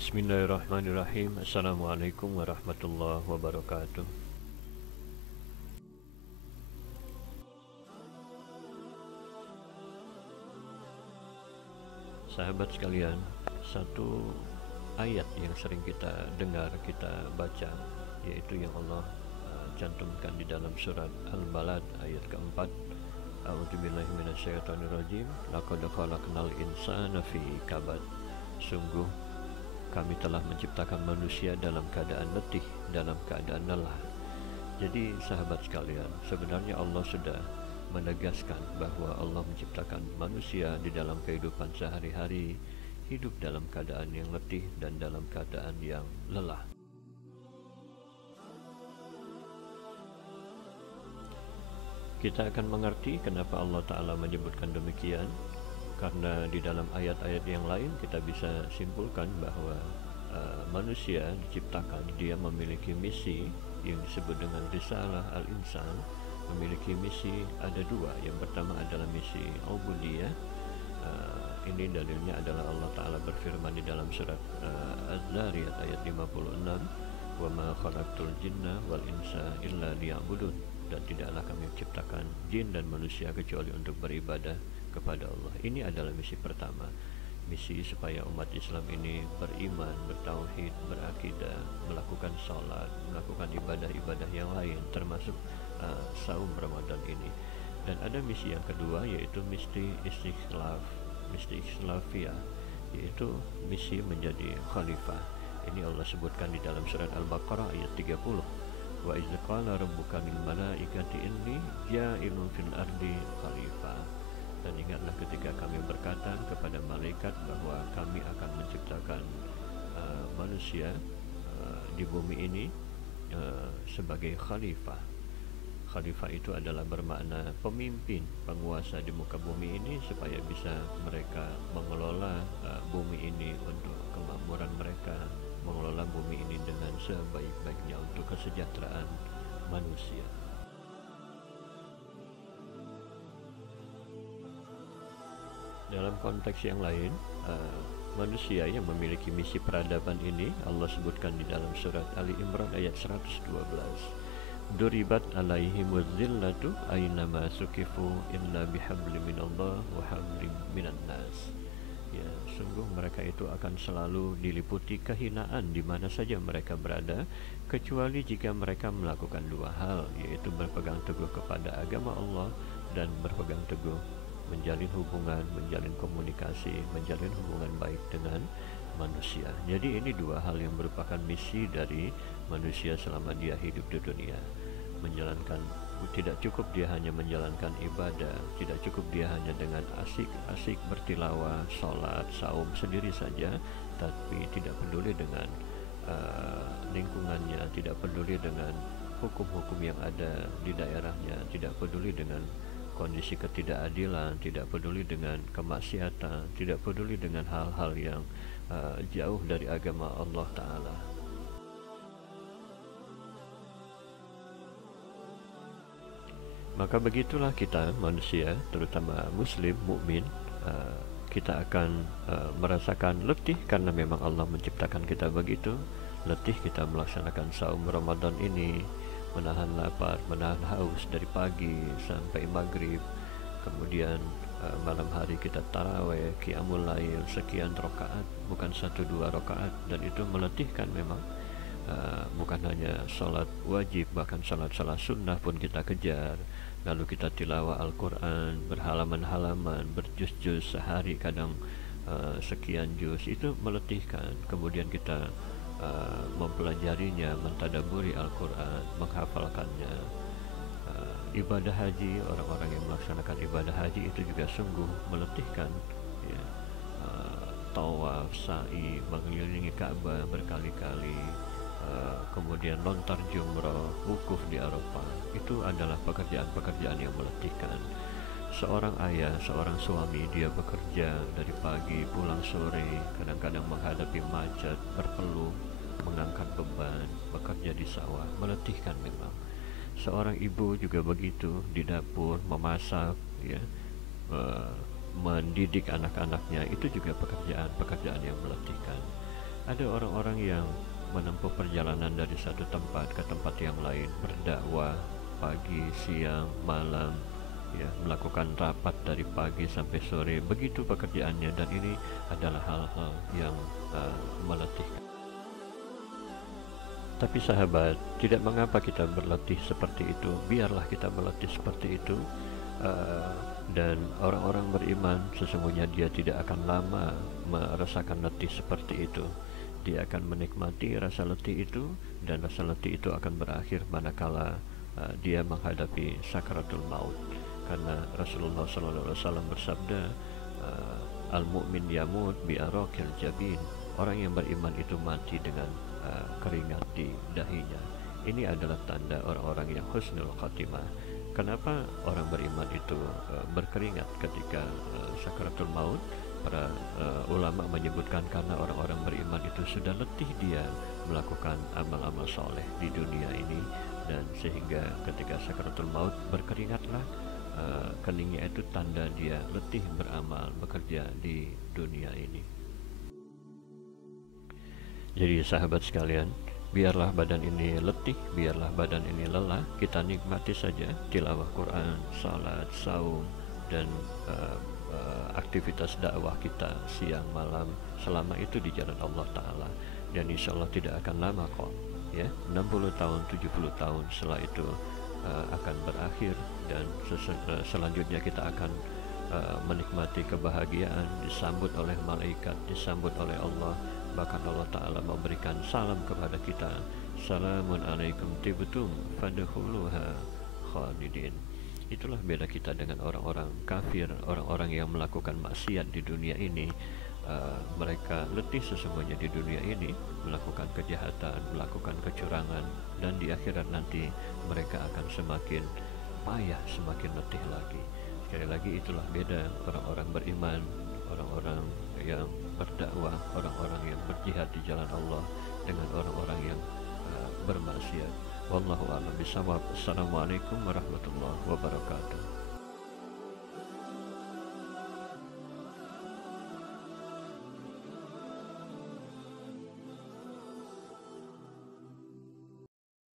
Bismillahirrahmanirrahim. Assalamualaikum warahmatullahi wabarakatuh. Sahabat sekalian, satu ayat yang sering kita dengar, kita baca, yaitu yang Allah cantumkan di dalam surat Al-Balad ayat keempat. A'udzubillahi minasyaitonirrajim. Laqad khalaqnal insana fi kabad. Sungguh kami telah menciptakan manusia dalam keadaan letih, dalam keadaan lelah. Jadi sahabat sekalian, sebenarnya Allah sudah menegaskan bahwa Allah menciptakan manusia di dalam kehidupan sehari-hari, hidup dalam keadaan yang letih dan dalam keadaan yang lelah. Kita akan mengerti kenapa Allah Ta'ala menyebutkan demikian, karena di dalam ayat-ayat yang lain kita bisa simpulkan bahwa manusia diciptakan, dia memiliki misi yang disebut dengan risalah al-insan, memiliki misi ada dua. Yang pertama adalah misi ubudiyah. Ini dalilnya adalah Allah Ta'ala berfirman di dalam surat Az-Zariyat ayat 56, wa ma khalaqtul jinna wal insa illa liya'budun, dan tidaklah kami menciptakan jin dan manusia kecuali untuk beribadah kepada Allah. Ini adalah misi pertama, misi supaya umat Islam ini beriman, bertauhid, berakidah, melakukan sholat, melakukan ibadah-ibadah yang lain, termasuk saum Ramadan ini. Dan ada misi yang kedua, yaitu misi istikhlafiyah, yaitu misi menjadi khalifah. Ini Allah sebutkan di dalam surat Al-Baqarah ayat 30. Wa idz qala rabbuka lil malaikati inni ja'ilun fil ardi khalifah. Dan ingatlah ketika kami berkata kepada malaikat bahwa kami akan menciptakan manusia di bumi ini sebagai khalifah. Khalifah itu adalah bermakna pemimpin, penguasa di muka bumi ini, supaya bisa mereka mengelola bumi ini untuk kemakmuran mereka, mengelola bumi ini dengan sebaik-baiknya untuk kesejahteraan manusia. Dalam konteks yang lain, manusia yang memiliki misi peradaban ini Allah sebutkan di dalam surat Ali Imran ayat 112. Duribat alaihimuz zillatu aynama sukifu illa bihabli minallah wa habli minan nas. Ya, sungguh mereka itu akan selalu diliputi kehinaan di mana saja mereka berada, kecuali jika mereka melakukan dua hal, yaitu berpegang teguh kepada agama Allah dan berpegang teguh menjalin hubungan, menjalin komunikasi, menjalin hubungan baik dengan manusia. Jadi ini dua hal yang merupakan misi dari manusia selama dia hidup di dunia. Menjalankan, tidak cukup dia hanya menjalankan ibadah, tidak cukup dia hanya dengan asik-asik bertilawah, sholat, saum sendiri saja, tapi tidak peduli dengan lingkungannya, tidak peduli dengan hukum-hukum yang ada di daerahnya, tidak peduli dengan kondisi ketidakadilan, tidak peduli dengan kemaksiatan, tidak peduli dengan hal-hal yang jauh dari agama Allah Ta'ala. Maka begitulah kita manusia, terutama muslim, mukmin, kita akan merasakan letih karena memang Allah menciptakan kita begitu. Letih kita melaksanakan saum Ramadan ini, menahan lapar, menahan haus dari pagi sampai maghrib. Kemudian malam hari kita taraweh, qiyamul lail, sekian rakaat, bukan 1-2 rakaat, dan itu meletihkan memang. Bukan hanya sholat wajib, bahkan sholat-sholat sunnah pun kita kejar. Lalu kita tilawah Al-Quran berhalaman-halaman, berjuz-juz sehari, kadang sekian juz, itu meletihkan. Kemudian kita mempelajarinya, mentadaburi Al-Quran, menghafalkannya. Ibadah haji, orang-orang yang melaksanakan ibadah haji itu juga sungguh meletihkan, ya. Tawaf, sa'i, mengelilingi Ka'bah berkali-kali, kemudian lontar jumrah, wukuf di Arafah, itu adalah pekerjaan-pekerjaan yang meletihkan. Seorang ayah, seorang suami, dia bekerja dari pagi pulang sore, kadang-kadang menghadapi macet, berpeluh, mengangkat beban, bekerja di sawah, meletihkan memang. Seorang ibu juga begitu, di dapur memasak, ya, mendidik anak-anaknya, itu juga pekerjaan yang meletihkan. Ada orang-orang yang menempuh perjalanan dari satu tempat ke tempat yang lain, berdakwah pagi, siang, malam, ya, melakukan rapat dari pagi sampai sore, begitu pekerjaannya, dan ini adalah hal-hal yang meletihkan. Tapi sahabat, tidak mengapa kita berlatih seperti itu, biarlah kita berlatih seperti itu. Dan orang-orang beriman sesungguhnya dia tidak akan lama merasakan letih seperti itu. Dia akan menikmati rasa letih itu, dan rasa letih itu akan berakhir manakala dia menghadapi sakaratul maut. Karena Rasulullah SAW bersabda, al-mu'min yamut bi'araqil jabin. Orang yang beriman itu mati dengan keringat di dahinya. Ini adalah tanda orang-orang yang husnul khatimah. Kenapa orang beriman itu berkeringat ketika sakaratul maut? Para ulama menyebutkan karena orang-orang beriman itu sudah letih dia melakukan amal-amal soleh di dunia ini, dan sehingga ketika sakaratul maut berkeringatlah. Keningnya itu tanda dia letih beramal, bekerja di dunia ini. Jadi sahabat sekalian, biarlah badan ini letih, biarlah badan ini lelah, kita nikmati saja tilawah Quran, salat, saum, dan aktivitas dakwah kita siang malam, selama itu di jalan Allah Ta'ala. Dan insya Allah tidak akan lama kok, ya, 60 tahun, 70 tahun setelah itu akan berakhir, dan selanjutnya kita akan menikmati kebahagiaan, disambut oleh malaikat, disambut oleh Allah. Bahkan Allah Ta'ala memberikan salam kepada kita, salamun alaikum tibtum fadkhuluha khalidin. Itulah beda kita dengan orang-orang kafir, orang-orang yang melakukan maksiat di dunia ini. Mereka letih sesungguhnya di dunia ini, melakukan kejahatan, melakukan kecurangan, dan di akhirat nanti mereka akan semakin payah, semakin letih lagi. Sekali lagi, itulah beda orang-orang beriman, orang-orang yang berdakwah, orang-orang yang berjihad di jalan Allah, dengan orang-orang yang bermaksiat. Wallahu a'lam bishawab. Assalamualaikum warahmatullahi wabarakatuh.